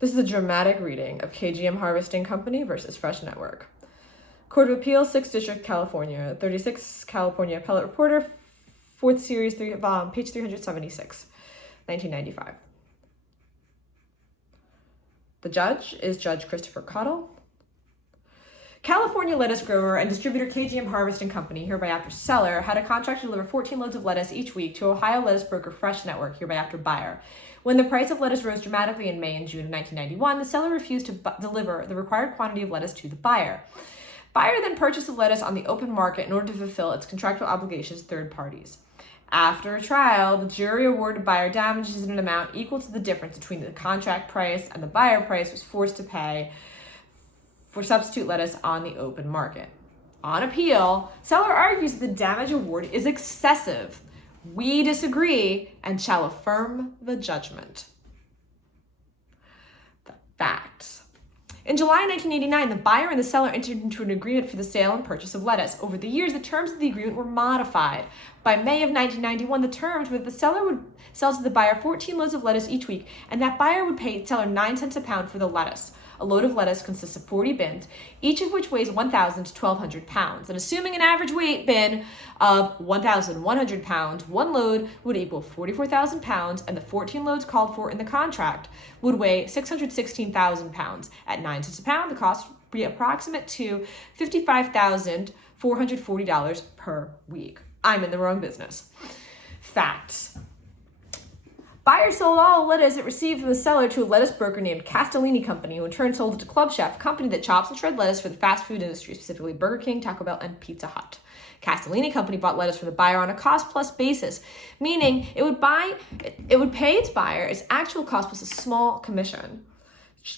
This is a dramatic reading of KGM Harvesting Company versus Fresh Network. Court of Appeals, 6th District, California. 36 California Appellate Reporter, 4th Series, page 376, 1995. The judge is Judge Christopher Cottle. California lettuce grower and distributor KGM Harvesting Company, hereby after seller, had a contract to deliver 14 loads of lettuce each week to Ohio lettuce broker Fresh Network, hereby after buyer. When the price of lettuce rose dramatically in May and June of 1991, the seller refused to deliver the required quantity of lettuce to the buyer. Buyer then purchased the lettuce on the open market in order to fulfill its contractual obligations to third parties. After a trial, the jury awarded buyer damages in an amount equal to the difference between the contract price and the buyer price was forced to pay for substitute lettuce on the open market. On appeal, seller argues that the damage award is excessive. We disagree and shall affirm the judgment. The facts. In July 1989, the buyer and the seller entered into an agreement for the sale and purchase of lettuce. Over the years, the terms of the agreement were modified. By May of 1991, the terms were that the seller would sell to the buyer 14 loads of lettuce each week, and that buyer would pay the seller 9 cents a pound for the lettuce. A load of lettuce consists of 40 bins, each of which weighs 1,000 to 1,200 pounds. And assuming an average weight bin of 1,100 pounds, one load would equal 44,000 pounds, and the 14 loads called for in the contract would weigh 616,000 pounds. At 9 cents a pound, the cost would be approximate to $55,440 per week. I'm in the wrong business. Facts. Buyer sold all lettuce it received from the seller to a lettuce broker named Castellini Company, who in turn sold it to Club Chef, a company that chops and shreds lettuce for the fast food industry, specifically Burger King, Taco Bell, and Pizza Hut. Castellini Company bought lettuce from the buyer on a cost-plus basis, meaning it would pay its buyer its actual cost plus a small commission.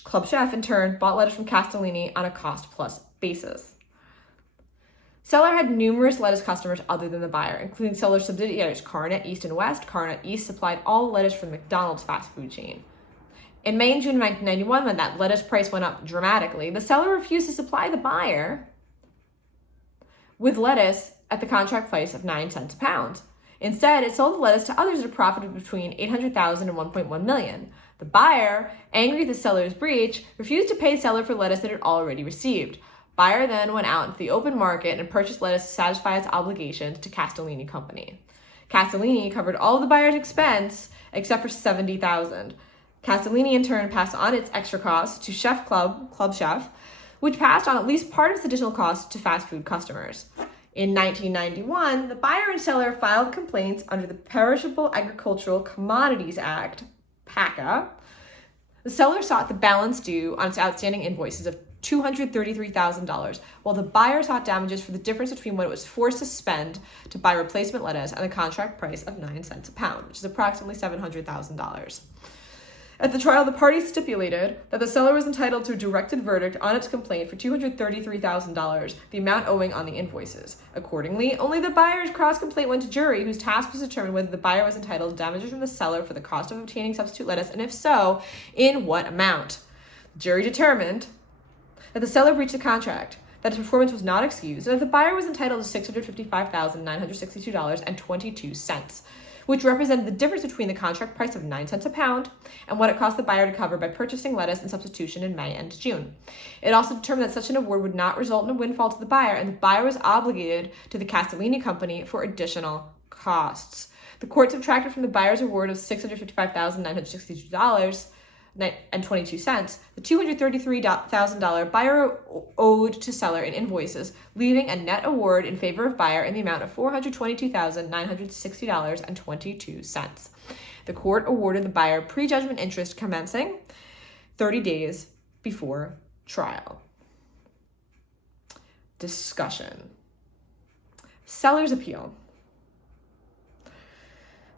Club Chef, in turn, bought lettuce from Castellini on a cost-plus basis. Seller had numerous lettuce customers other than the buyer, including seller subsidiaries Carnet East and West. Carnet East supplied all the lettuce from the McDonald's fast food chain. In May and June of 1991, when that lettuce price went up dramatically, the seller refused to supply the buyer with lettuce at the contract price of 9 cents a pound. Instead, it sold the lettuce to others at a profit of between $800,000 and $1.1 million. The buyer, angry at the seller's breach, refused to pay the seller for lettuce that it had already received. Buyer then went out into the open market and purchased lettuce to satisfy its obligations to Castellini Company. Castellini covered all of the buyer's expense except for $70,000. Castellini in turn passed on its extra costs to Club Chef, which passed on at least part of its additional costs to fast food customers. In 1991, the buyer and seller filed complaints under the Perishable Agricultural Commodities Act, PACA. The seller sought the balance due on its outstanding invoices of $233,000, while the buyer sought damages for the difference between what it was forced to spend to buy replacement lettuce and the contract price of 9 cents a pound, which is approximately $700,000. At the trial, the parties stipulated that the seller was entitled to a directed verdict on its complaint for $233,000, the amount owing on the invoices. Accordingly, only the buyer's cross-complaint went to jury, whose task was to determine whether the buyer was entitled to damages from the seller for the cost of obtaining substitute lettuce, and if so, in what amount. The jury determined that the seller breached the contract, that its performance was not excused, and that the buyer was entitled to $655,962.22, which represented the difference between the contract price of 9 cents a pound and what it cost the buyer to cover by purchasing lettuce in substitution in May and June. It also determined that such an award would not result in a windfall to the buyer, and the buyer was obligated to the Castellini Company for additional costs. The court subtracted from the buyer's award of $655,962.22 the $233,000 buyer owed to seller in invoices, leaving a net award in favor of buyer in the amount of $422,960.22. The court awarded the buyer prejudgment interest commencing 30 days before trial. Discussion. Seller's appeal.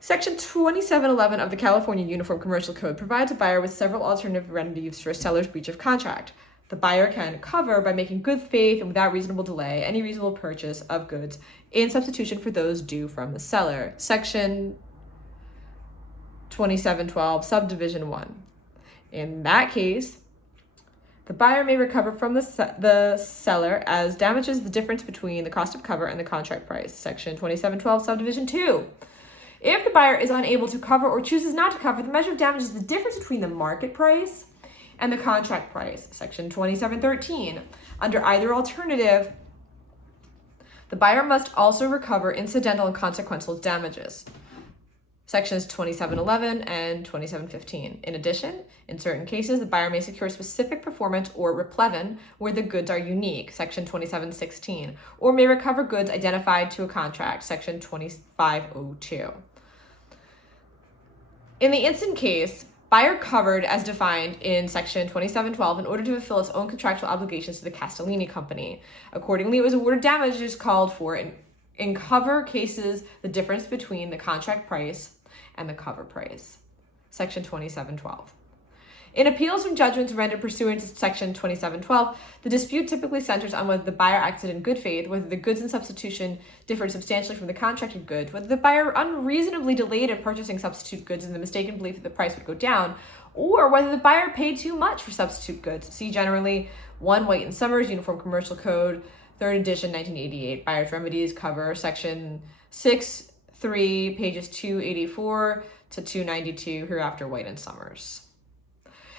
Section 2711 of the California Uniform Commercial Code provides a buyer with several alternative remedies for a seller's breach of contract. The buyer can cover, by making good faith and without reasonable delay, any reasonable purchase of goods in substitution for those due from the seller. Section 2712, Subdivision 1. In that case, the buyer may recover from the seller as damages the difference between the cost of cover and the contract price. Section 2712, Subdivision 2. If the buyer is unable to cover or chooses not to cover, the measure of damage is the difference between the market price and the contract price, section 2713. Under either alternative, the buyer must also recover incidental and consequential damages, sections 2711 and 2715. In addition, in certain cases, the buyer may secure specific performance or replevin where the goods are unique, section 2716, or may recover goods identified to a contract, section 2502. In the instant case, buyer covered as defined in section 2712 in order to fulfill its own contractual obligations to the Castellini Company. Accordingly, it was awarded damages called for in cover cases the difference between the contract price and the cover price, section 2712. In appeals from judgments rendered pursuant to section 2712, the dispute typically centers on whether the buyer acted in good faith, whether the goods in substitution differed substantially from the contracted goods, whether the buyer unreasonably delayed in purchasing substitute goods in the mistaken belief that the price would go down, or whether the buyer paid too much for substitute goods. See generally 1 White and Summers, Uniform Commercial Code, 3rd edition, 1988, Buyer's Remedies, cover, section 6.3, pages 284 to 292, hereafter White and Summers.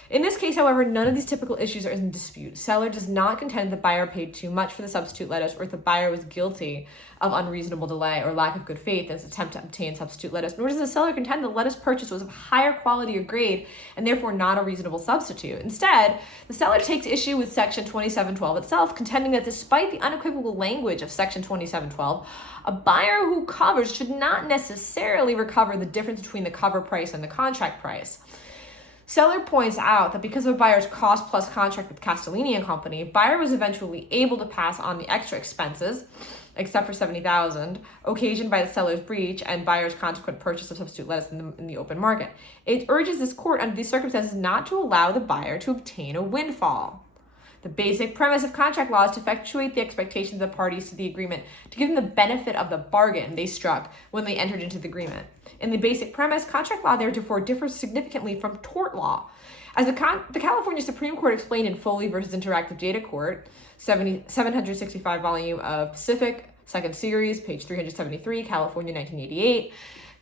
In this case, however, none of these typical issues are in dispute. Seller does not contend the buyer paid too much for the substitute lettuce, or if the buyer was guilty of unreasonable delay or lack of good faith in its attempt to obtain substitute lettuce, nor does the seller contend the lettuce purchased was of higher quality or grade and therefore not a reasonable substitute. Instead, the seller takes issue with section 2712 itself, contending that despite the unequivocal language of section 2712, a buyer who covers should not necessarily recover the difference between the cover price and the contract price. Seller points out that because of a buyer's cost plus contract with Castellini and Company, buyer was eventually able to pass on the extra expenses, except for $70,000, occasioned by the seller's breach and buyer's consequent purchase of substitute lettuce in the open market. It urges this court under these circumstances not to allow the buyer to obtain a windfall. The basic premise of contract law is to effectuate the expectations of the parties to the agreement, to give them the benefit of the bargain they struck when they entered into the agreement. In the basic premise, contract law therefore differs significantly from tort law. As the California Supreme Court explained in Foley versus Interactive Data Court, 765 volume of Pacific, 2nd series, page 373, California, 1988,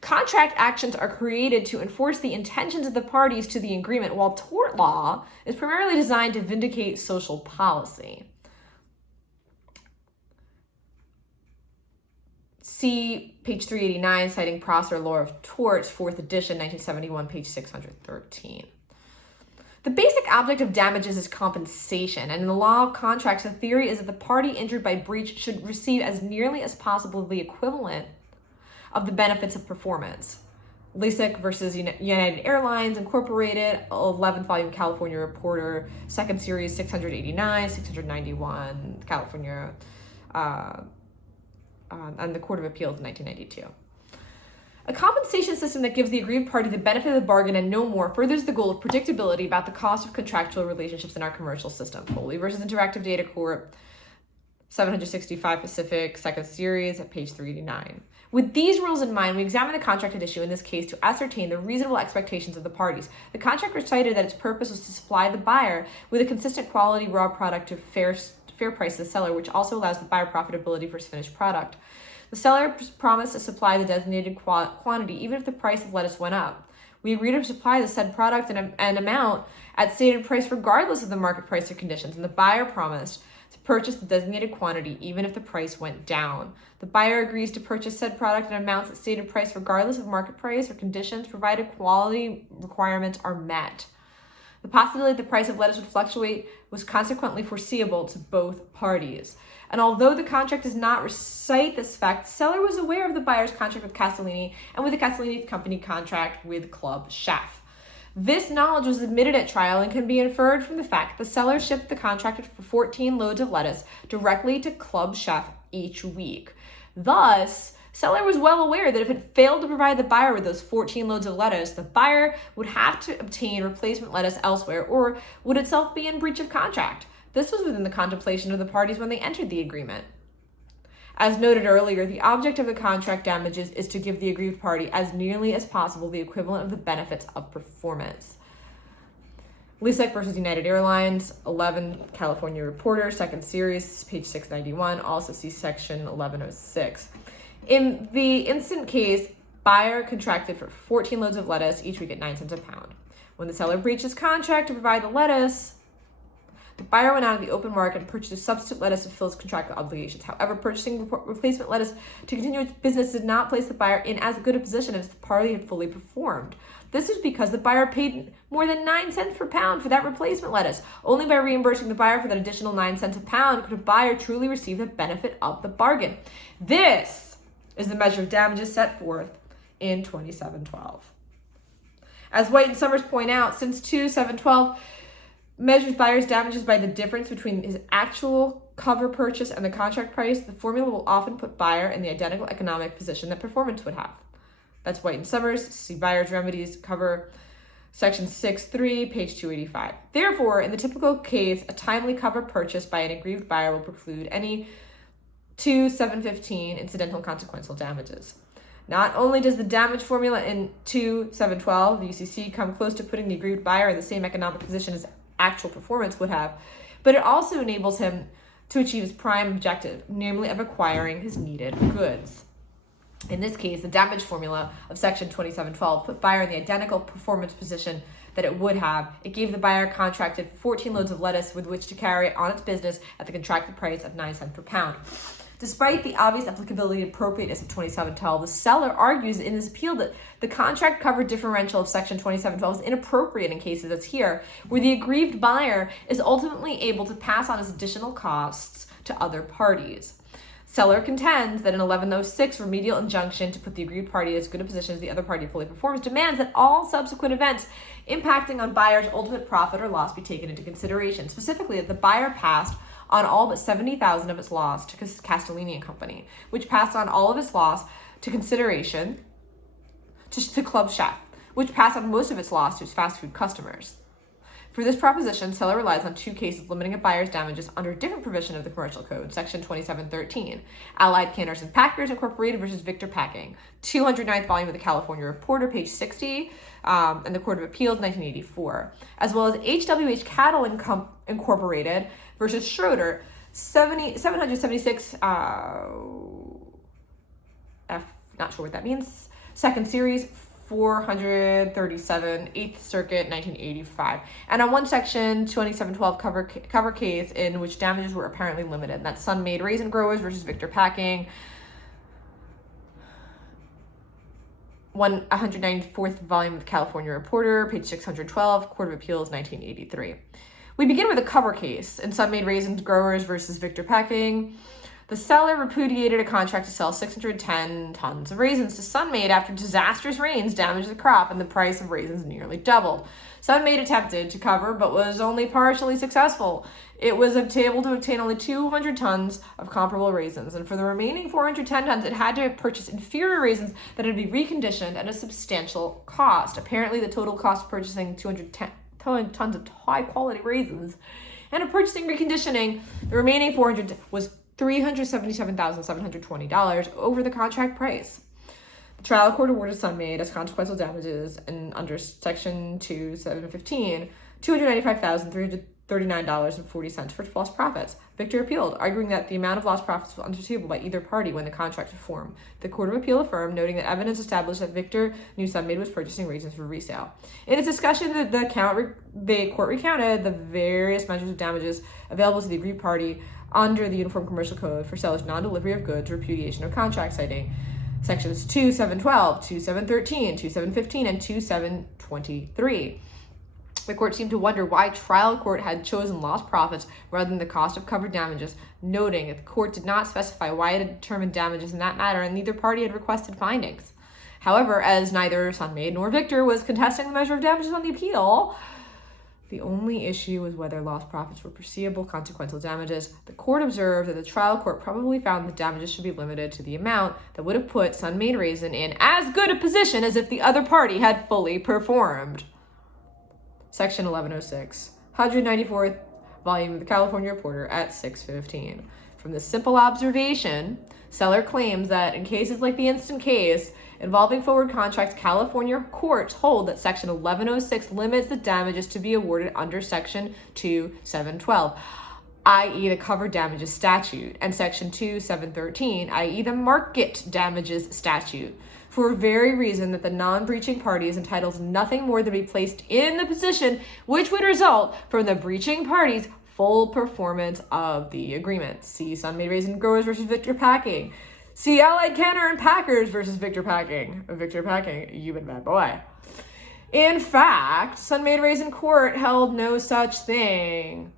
contract actions are created to enforce the intentions of the parties to the agreement, while tort law is primarily designed to vindicate social policy. See page 389, citing Prosser Law of Torts, 4th edition, 1971, page 613. The basic object of damages is compensation, and in the law of contracts, the theory is that the party injured by breach should receive as nearly as possible the equivalent of the benefits of performance. Lisick versus United Airlines Incorporated, 11th volume California Reporter, 2nd series, 689, 691, California, and the Court of Appeals in 1992. A compensation system that gives the aggrieved party the benefit of the bargain and no more furthers the goal of predictability about the cost of contractual relationships in our commercial system. Foley versus Interactive Data Court, 765 Pacific, 2nd series, at page 389. With these rules in mind, we examine the contract at issue in this case to ascertain the reasonable expectations of the parties. The contract recited that its purpose was to supply the buyer with a consistent quality raw product to fair price to the seller, which also allows the buyer profitability for its finished product. The seller promised to supply the designated quantity even if the price of lettuce went up. We agreed to supply the said product and amount at stated price regardless of the market price or conditions, and the buyer promised to purchase the designated quantity even if the price went down. The buyer agrees to purchase said product and amounts at stated price regardless of market price or conditions, provided quality requirements are met. The possibility that the price of lettuce would fluctuate was consequently foreseeable to both parties. And although the contract does not recite this fact, the seller was aware of the buyer's contract with Castellini and with the Castellini Company contract with Club Chef. This knowledge was admitted at trial and can be inferred from the fact that the seller shipped the contract for 14 loads of lettuce directly to Club Chef each week. Thus, seller was well aware that if it failed to provide the buyer with those 14 loads of lettuce, the buyer would have to obtain replacement lettuce elsewhere or would itself be in breach of contract. This was within the contemplation of the parties when they entered the agreement. As noted earlier, the object of the contract damages is to give the aggrieved party as nearly as possible the equivalent of the benefits of performance. Lisick versus United Airlines, 11 California Reporter, 2nd series, page 691, also see section 1106. In the instant case, buyer contracted for 14 loads of lettuce each week at 9 cents a pound. When the seller breached his contract to provide the lettuce, the buyer went out of the open market and purchased a substitute lettuce to fill his contractual obligations. However, purchasing replacement lettuce to continue its business did not place the buyer in as good a position as the party had fully performed. This was because the buyer paid more than 9 cents per pound for that replacement lettuce. Only by reimbursing the buyer for that additional 9 cents a pound could a buyer truly receive the benefit of the bargain. This is the measure of damages set forth in 2712. As White and Summers point out, since 2712 measures buyer's damages by the difference between his actual cover purchase and the contract price, the formula will often put buyer in the identical economic position that performance would have. That's White and Summers. See Buyer's Remedies cover section 6.3, page 285. Therefore, in the typical case, a timely cover purchase by an aggrieved buyer will preclude any 2715 incidental and consequential damages. Not only does the damage formula in 2712, the UCC, come close to putting the aggrieved buyer in the same economic position as actual performance would have, but it also enables him to achieve his prime objective, namely of acquiring his needed goods. In this case, the damage formula of section 2712 put buyer in the identical performance position that it would have. It gave the buyer contracted 14 loads of lettuce with which to carry on its business at the contracted price of 9 cents per pound. Despite the obvious applicability and appropriateness of 2712, the seller argues in his appeal that the contract cover differential of section 2712 is inappropriate in cases as here, where the aggrieved buyer is ultimately able to pass on his additional costs to other parties. Seller contends that an 1106 remedial injunction to put the aggrieved party as good a position as the other party fully performs demands that all subsequent events impacting on buyer's ultimate profit or loss be taken into consideration. Specifically, that the buyer passed on all but $70,000 of its loss to Castellini and Company, which passed on all of its loss to consideration to Club Chef, which passed on most of its loss to its fast food customers. For this proposition, seller relies on 2 cases limiting a buyer's damages under a different provision of the Commercial Code, section 2713, Allied Canners and Packers Incorporated versus Victor Packing, 209th volume of the California Reporter, page 60, and the Court of Appeals, 1984, as well as HWH Cattle Incorporated versus Schroeder, 776, F, not sure what that means, second series, 437, 8th Circuit, 1985. And on one section, 2712 cover case in which damages were apparently limited. And that's Sun-Made Raisin Growers versus Victor Packing, 194th volume of the California Reporter, page 612, Court of Appeals, 1983. We begin with a cover case in Sun-Made Raisin Growers versus Victor Packing. The seller repudiated a contract to sell 610 tons of raisins to Sun-Made after disastrous rains damaged the crop and the price of raisins nearly doubled. Sun-Made attempted to cover but was only partially successful. It was able to obtain only 200 tons of comparable raisins, and for the remaining 410 tons, it had to purchase inferior raisins that had to be reconditioned at a substantial cost. Apparently, the total cost of purchasing 210 tons of high-quality raisins and of purchasing reconditioning the remaining 400 was $377,720 over the contract price. The trial court awarded Sun-Made as consequential damages and under section 2715, $295,339.40 for lost profits. Victor appealed, arguing that the amount of lost profits was understandable by either party when the contract was formed. The Court of Appeal affirmed, noting that evidence established that Victor knew Sun-Made was purchasing raisins for resale. In its discussion, the court recounted the various measures of damages available to the aggrieved party under the Uniform Commercial Code for sellers' non-delivery of goods, repudiation of contract, citing sections 2712, 2713, 2715, and 2723. The court seemed to wonder why trial court had chosen lost profits rather than the cost of covered damages, noting that the court did not specify why it had determined damages in that matter and neither party had requested findings. However, as neither Sun-Made nor Victor was contesting the measure of damages on the appeal, the only issue was whether lost profits were foreseeable consequential damages. The court observed that the trial court probably found that damages should be limited to the amount that would have put Sun-Made Raisin in as good a position as if the other party had fully performed. Section 1106, 194th volume of the California Reporter at 615. From this simple observation, seller claims that in cases like the instant case involving forward contracts, California courts hold that Section 1106 limits the damages to be awarded under Section 2712, i.e. the covered damages statute, and Section 2713, i.e. the market damages statute. for a very reason that the non-breaching party is entitled to nothing more than be placed in the position which would result from the breaching party's full performance of the agreement. See Sun-Maid Raisin Growers versus Victor Packing. See Allied Canner and Packers versus Victor Packing. Victor Packing, you been bad boy. In fact, Sun-Maid Raisin Court held no such thing.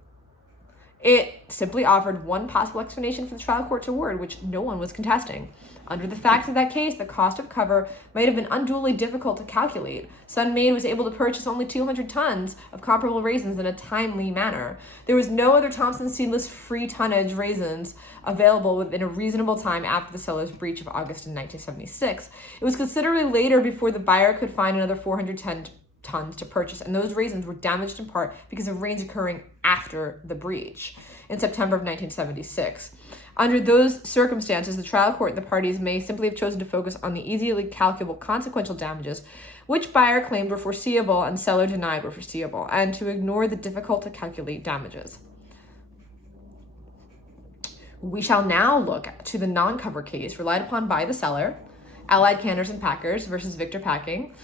It simply offered one possible explanation for the trial court's award, which no one was contesting. Under the facts of that case, the cost of cover might have been unduly difficult to calculate. Sun-Maid was able to purchase only 200 tons of comparable raisins in a timely manner. There was no other Thompson Seedless free tonnage raisins available within a reasonable time after the seller's breach of August in 1976. It was considerably later before the buyer could find another 410 tons to purchase, and those raisins were damaged in part because of rains occurring after the breach in September of 1976. Under those circumstances, the trial court and the parties may simply have chosen to focus on the easily calculable consequential damages, which buyer claimed were foreseeable and seller denied were foreseeable, and to ignore the difficult to calculate damages. We shall now look to the non-cover case relied upon by the seller, Allied Canners and Packers versus Victor Packing,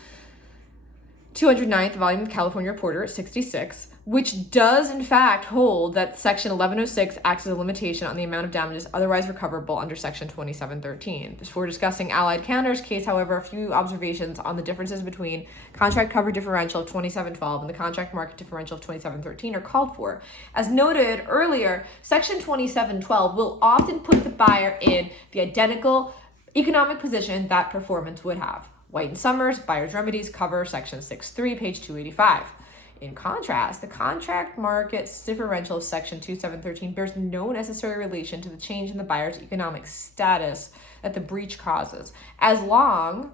209th volume of California Reporter at 66, which does in fact hold that Section 1106 acts as a limitation on the amount of damages otherwise recoverable under Section 2713. Before discussing Allied Canner's case, however, a few observations on the differences between contract cover differential of 2712 and the contract market differential of 2713 are called for. As noted earlier, Section 2712 will often put the buyer in the identical economic position that performance would have. White and Summers, Buyer's Remedies, cover Section 6.3, page 285. In contrast, the contract market differential of Section 2713 bears no necessary relation to the change in the buyer's economic status that the breach causes, as long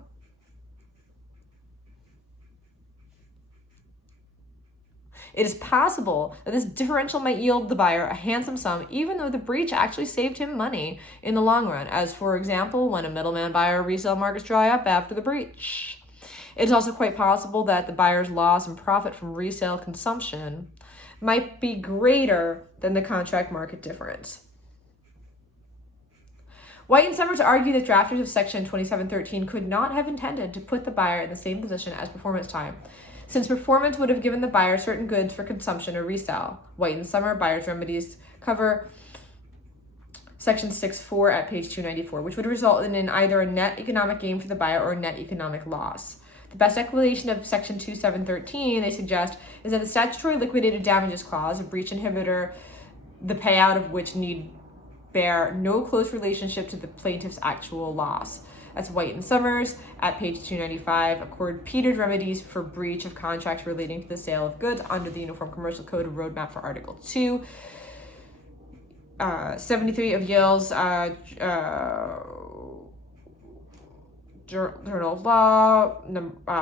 it is possible that this differential might yield the buyer a handsome sum, even though the breach actually saved him money in the long run, as for example, when a middleman buyer resale markets dry up after the breach. It is also quite possible that the buyer's loss and profit from resale consumption might be greater than the contract market difference. White and Summers argue that drafters of Section 2713 could not have intended to put the buyer in the same position as performance time, since performance would have given the buyer certain goods for consumption or resale. White and Summer, Buyer's Remedies, cover Section 6.4 at page 294, which would result in either a net economic gain for the buyer or a net economic loss. The best explanation of Section 2713, they suggest, is that the statutory liquidated damages clause, a breach inhibitor, the payout of which need bear no close relationship to the plaintiff's actual loss. That's White and Summers at page 295, accord Peter's remedies for breach of contracts relating to the sale of goods under the Uniform Commercial Code Roadmap for Article 2. 73 of Yale's Journal of Law,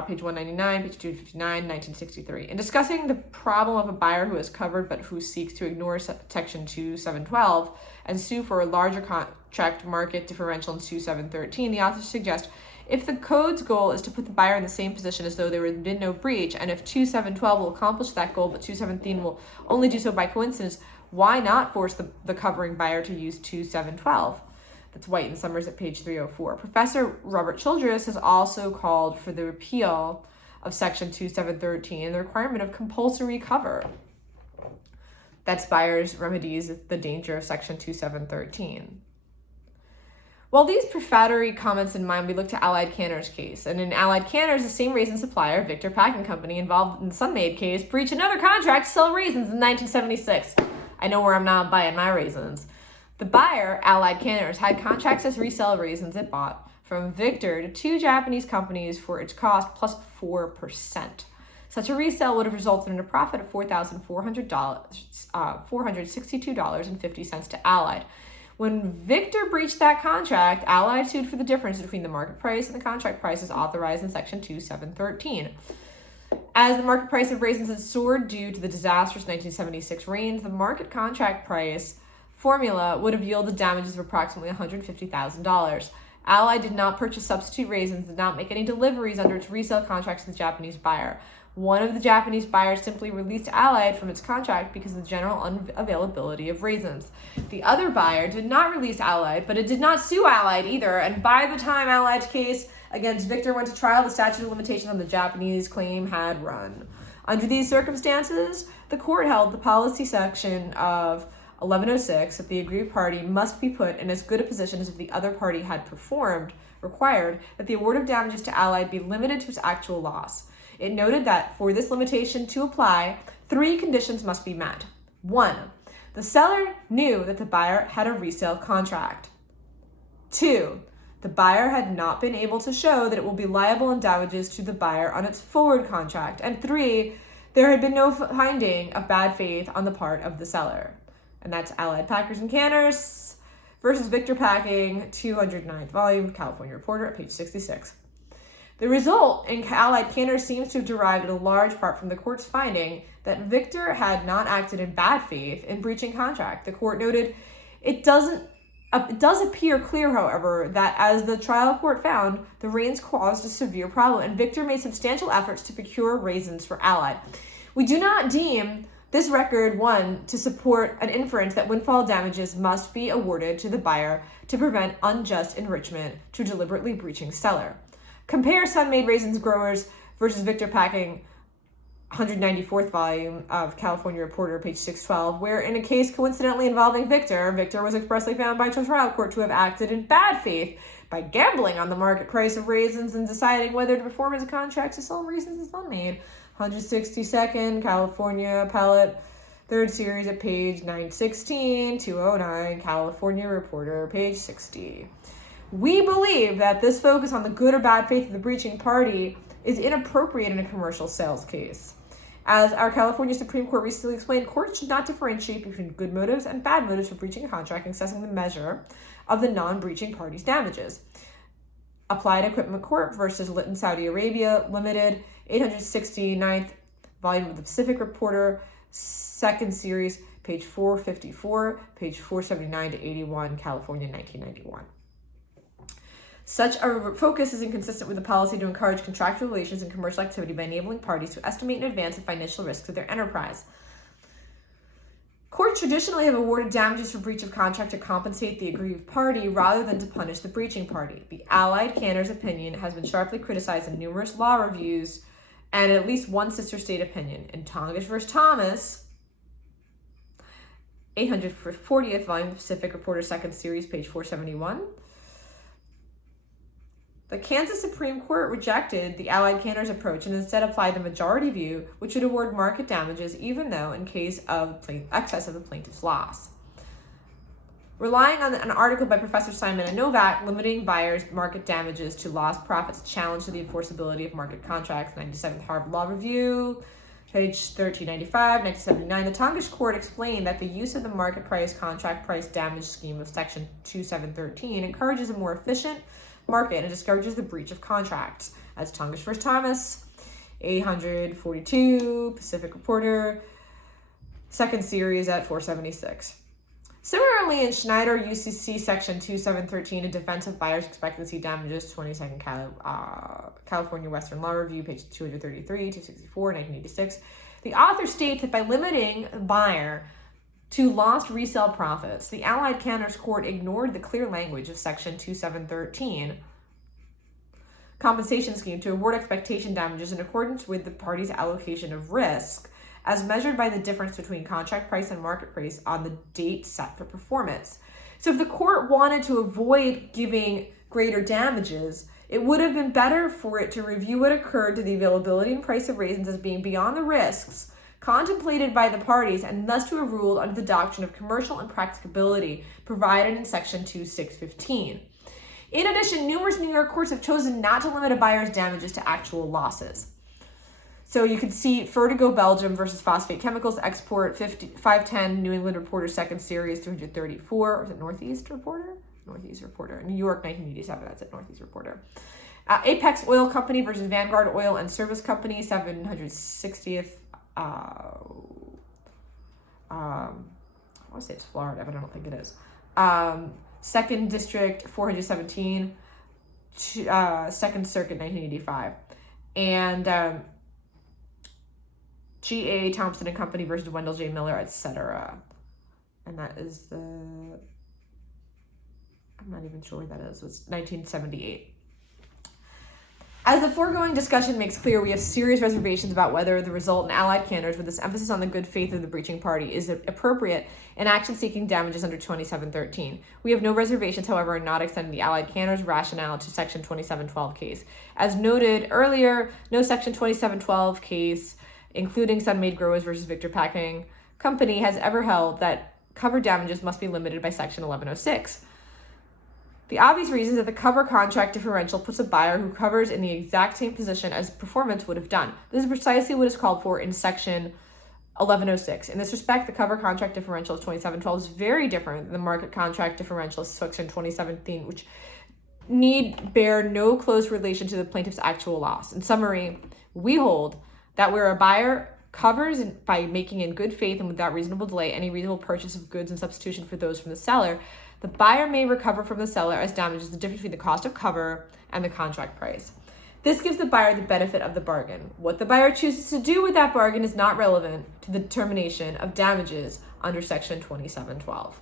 page 199, page 259, 1963. In discussing the problem of a buyer who is covered but who seeks to ignore Section 2712 and sue for a larger contract market differential in 2713, the authors suggest if the code's goal is to put the buyer in the same position as though there had been no breach, and if 2712 will accomplish that goal but 2713 will only do so by coincidence, why not force the covering buyer to use 2712? That's White and Summers at page 304. Professor Robert Childress has also called for the repeal of Section 2713 and the requirement of compulsory cover. That's Buyer's Remedies, the danger of Section 2713. While these prefatory comments in mind, we look to Allied Canner's case. And in Allied Canner's, the same raisin supplier, Victor Packing Company, involved in the Sun-Maid case, breached another contract to sell raisins in 1976. I know where I'm not buying my raisins. The buyer, Allied Canners, had contracts as resale raisins it bought from Victor to two Japanese companies for its cost plus 4%. Such a resale would have resulted in a profit of $462.50 to Allied. When Victor breached that contract, Allied sued for the difference between the market price and the contract prices authorized in Section 2713. As the market price of raisins had soared due to the disastrous 1976 rains, the market contract price formula would have yielded damages of approximately $150,000. Allied did not purchase substitute raisins, did not make any deliveries under its resale contracts to the Japanese buyer. One of the Japanese buyers simply released Allied from its contract because of the general unavailability of raisins. The other buyer did not release Allied, but it did not sue Allied either, and by the time Allied's case against Victor went to trial, the statute of limitations on the Japanese claim had run. Under these circumstances, the court held the policy section of 1106 that the aggrieved party must be put in as good a position as if the other party had required that the award of damages to Allied be limited to its actual loss. It noted that for this limitation to apply, 3 conditions must be met. 1. The seller knew that the buyer had a resale contract. 2. The buyer had not been able to show that it will be liable in damages to the buyer on its forward contract. And 3. There had been no finding of bad faith on the part of the seller. And that's Allied Packers and Canners versus Victor Packing, 209th volume, California Reporter at page 66. The result in Allied Canners seems to have derived in a large part from the court's finding that Victor had not acted in bad faith in breaching contract. The court noted, it does appear clear, however, that as the trial court found, the rains caused a severe problem, and Victor made substantial efforts to procure raisins for Allied. We do not deem this record, one, to support an inference that windfall damages must be awarded to the buyer to prevent unjust enrichment to deliberately breaching seller. Compare Sun-Made Raisins Growers versus Victor Packing, 194th volume of California Reporter, page 612, where in a case coincidentally involving Victor was expressly found by the trial court to have acted in bad faith by gambling on the market price of raisins and deciding whether to perform as a contract to sell raisins as Sun-Made. 162nd California Appellate, 3rd Series at page 916, 209, California Reporter, page 60. We believe that this focus on the good or bad faith of the breaching party is inappropriate in a commercial sales case. As our California Supreme Court recently explained, courts should not differentiate between good motives and bad motives for breaching a contract and assessing the measure of the non-breaching party's damages. Applied Equipment Corp. Versus Litton Saudi Arabia Limited, 869th volume of the Pacific Reporter, 2nd Series, page 454, page 479 to 81, California, 1991. Such a focus is inconsistent with the policy to encourage contractual relations and commercial activity by enabling parties to estimate in advance the financial risks of their enterprise. Courts traditionally have awarded damages for breach of contract to compensate the aggrieved party rather than to punish the breaching party. The Allied Canners opinion has been sharply criticized in numerous law reviews and at least one sister state opinion. In Tongish v. Thomas, 840th volume of Pacific Reporter, 2nd Series, page 471, the Kansas Supreme Court rejected the Allied Canners approach and instead applied the majority view, which would award market damages even though in case of excess of the plaintiff's loss. Relying on an article by Professor Simon and Novak, limiting buyers' market damages to lost profits, challenge to the enforceability of market contracts, 97th Harvard Law Review, page 1395, 1979, the Tongish court explained that the use of the market price contract price damage scheme of section 2713 encourages a more efficient market and discourages the breach of contracts. As Tongish v. Thomas, 842, Pacific Reporter, 2nd Series at 476. Similarly, in Schneider UCC section 2713, a defense of buyer's expectancy damages, 22nd California Western Law Review, page 233, 264, 1986, the author states that by limiting the buyer to lost resale profits, the Allied Canners Court ignored the clear language of section 2713 compensation scheme to award expectation damages in accordance with the party's allocation of risk as measured by the difference between contract price and market price on the date set for performance. So if the court wanted to avoid giving greater damages, it would have been better for it to review what occurred to the availability and price of raisins as being beyond the risks contemplated by the parties and thus to have ruled under the doctrine of commercial impracticability provided in section 2615. In addition, numerous New York courts have chosen not to limit a buyer's damages to actual losses. So you can see Vertigo Belgium versus Phosphate Chemicals Export, 510 New England Reporter, 2nd Series, 334. Or is it Northeast Reporter? Northeast Reporter. New York, 1987. That's it, Northeast Reporter. Apex Oil Company versus Vanguard Oil and Service Company, 760th. I want to say it's Florida, but I don't think it is. 2nd District, 417, 2nd Circuit, 1985. And G.A. Thompson and Company versus Wendell J. Miller, etc. And that is I'm not even sure what that is. It's 1978. As the foregoing discussion makes clear, we have serious reservations about whether the result in allied candors, with this emphasis on the good faith of the breaching party, is appropriate in action seeking damages under 2713. We have no reservations, however, in not extending the allied candors rationale to Section 2712 case. As noted earlier, no Section 2712 case, including Sunmade Growers versus Victor Packing Company, has ever held that cover damages must be limited by Section 1106. The obvious reason is that the cover contract differential puts a buyer who covers in the exact same position as performance would have done. This is precisely what is called for in Section 1106. In this respect, the cover contract differential of 2712 is very different than the market contract differential of Section 2017, which need bear no close relation to the plaintiff's actual loss. In summary, we hold that where a buyer covers by making in good faith and without reasonable delay any reasonable purchase of goods in substitution for those from the seller, the buyer may recover from the seller as damages the difference between the cost of cover and the contract price. This gives the buyer the benefit of the bargain. What the buyer chooses to do with that bargain is not relevant to the determination of damages under Section 2712.